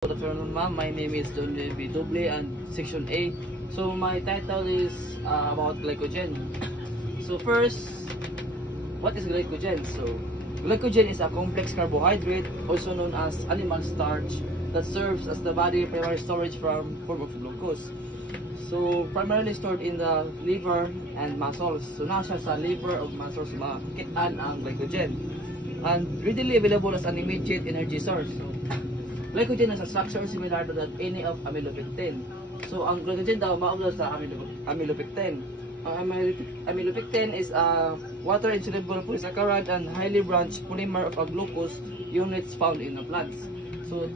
Good afternoon, ma'am. My name is Don B. Doble and Section A. So my title is about glycogen. So first, what is glycogen? So glycogen is a complex carbohydrate, also known as animal starch, that serves as the body primary storage form of glucose. So primarily stored in the liver and muscles. So nasa sa liver o muscles makitaan ang glycogen. And readily available as an immediate energy source. So, glycogen has a structure similar to that any of amylopectin. So ang glycogen daw mauna sa amylopectin. Ang amylopectin is a water-insoluble polysaccharide and highly branched polymer of a glucose units found in the plants. So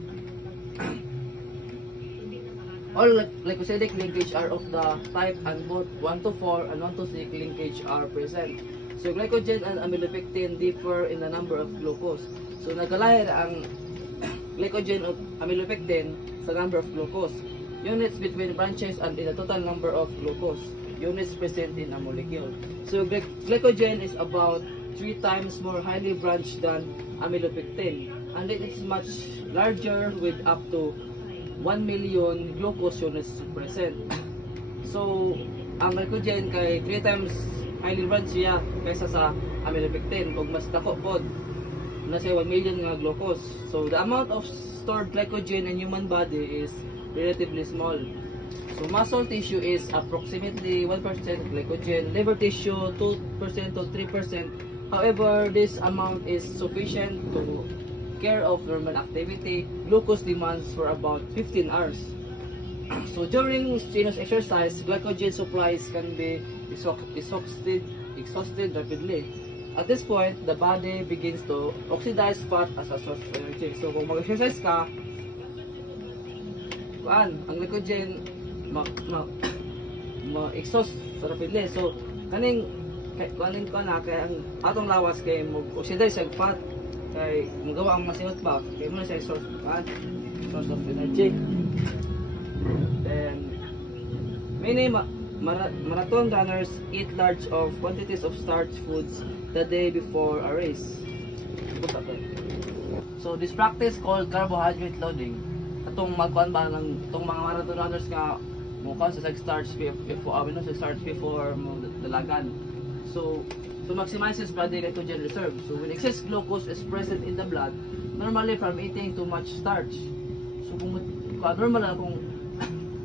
all glycosidic linkage are of the type, and both 1 to 4 and 1 to 6 linkage are present. So glycogen and amylopectin differ in the number of glucose. So nagkalahi ang glycogen of amylopectin sa number of glucose units between branches and in the total number of glucose units present in a molecule. So glycogen is about 3 times more highly branched than amylopectin, and it is much larger with up to 1 million glucose units present. So ang glycogen kay 3 times highly branched siya kaysa sa amylopectin, ug mas dako pod na siya 1 million nga glucose. So the amount of stored glycogen in human body is relatively small. So muscle tissue is approximately 1% glycogen, liver tissue 2% to 3%. However, this amount is sufficient to care of normal activity. Glucose demands for about 15 hours. So during strenuous exercise, glycogen supplies can be exhausted rapidly. At this point, the body begins to oxidize fat as a source of energy. So kung mag-exercise ka, ang glycogen ma-exhaust rapidly. So kaning ko na kay ang atong lawas kay mag-oxidize ang fat, kay magawa ang masingot ba, kay muna siya source of energy. Then many marathon runners eat large of quantities of starch foods the day before a race. So this practice called carbohydrate loading. Atong magkuan ba ng itong mga marathon runners nga mukha sa starch before mo dalagan. So maximizes body glycogen reserve. So when excess glucose is present in the blood, normally from eating too much starch. So kung normal na kung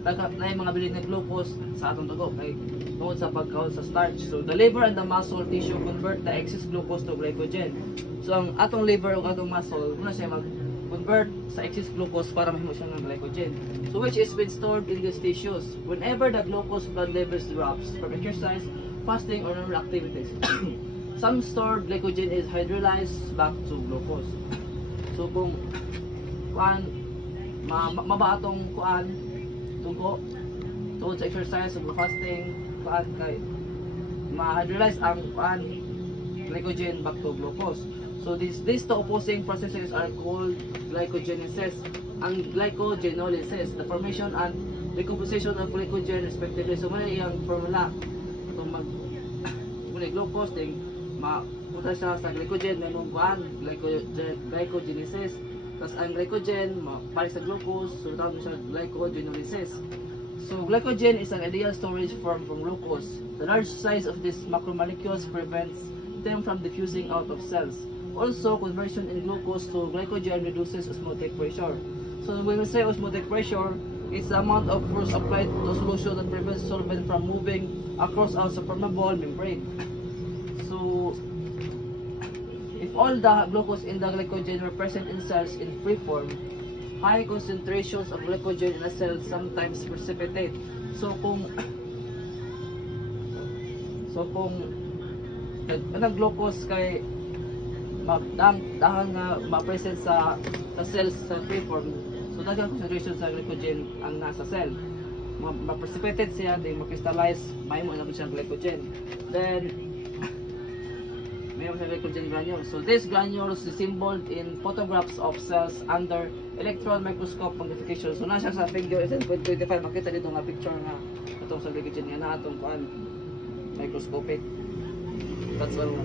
na yung mga bilid na glucose sa atong dugo kay tungod sa pagkaon sa starch. So the liver and the muscle tissue convert the excess glucose to glycogen. So ang atong liver o atong muscle muna siya mag-convert sa excess glucose para mahimo siya ng glycogen. So which is been stored in these tissues. Whenever the glucose blood levels drops from exercise, fasting or normal activities, some stored glycogen is hydrolyzed back to glucose. So kung maba atong dugo tungod sa exercise o fasting, kay ma-hydrolyze ang glycogen back to glucose. So these two opposing processes are called glycogenesis and glycogenolysis, the formation and decomposition of glycogen respectively. So muna iyang formula itong glucose ding mapunta siya sa glycogen na glycogenesis. Tapos ang glycogen mapalit sa glucose, so tawag siya glycogenolysis. So glycogen is an ideal storage form from glucose. The large size of these macromolecules prevents them from diffusing out of cells. Also, conversion in glucose to glycogen reduces osmotic pressure. So when we say osmotic pressure, it's the amount of force applied to solution that prevents solvent from moving across a permeable membrane. So if all the glucose in the glycogen were present in cells in free form, high concentrations of glycogen in a cell sometimes precipitate. So kung ang glucose kay dahan nga ma-present sa cells sa free form, so daghang concentration sa glycogen ang nasa cell, ma-precipitate siya, then ma-crystallize, mahimo na siya glycogen. Then may glycogen granules. So these granules is symboled in photographs of cells under electron microscope magnification. So nasa sa figure 25 makita dito nga picture nga atong sa glycogen nga na atong microscopic. That's all.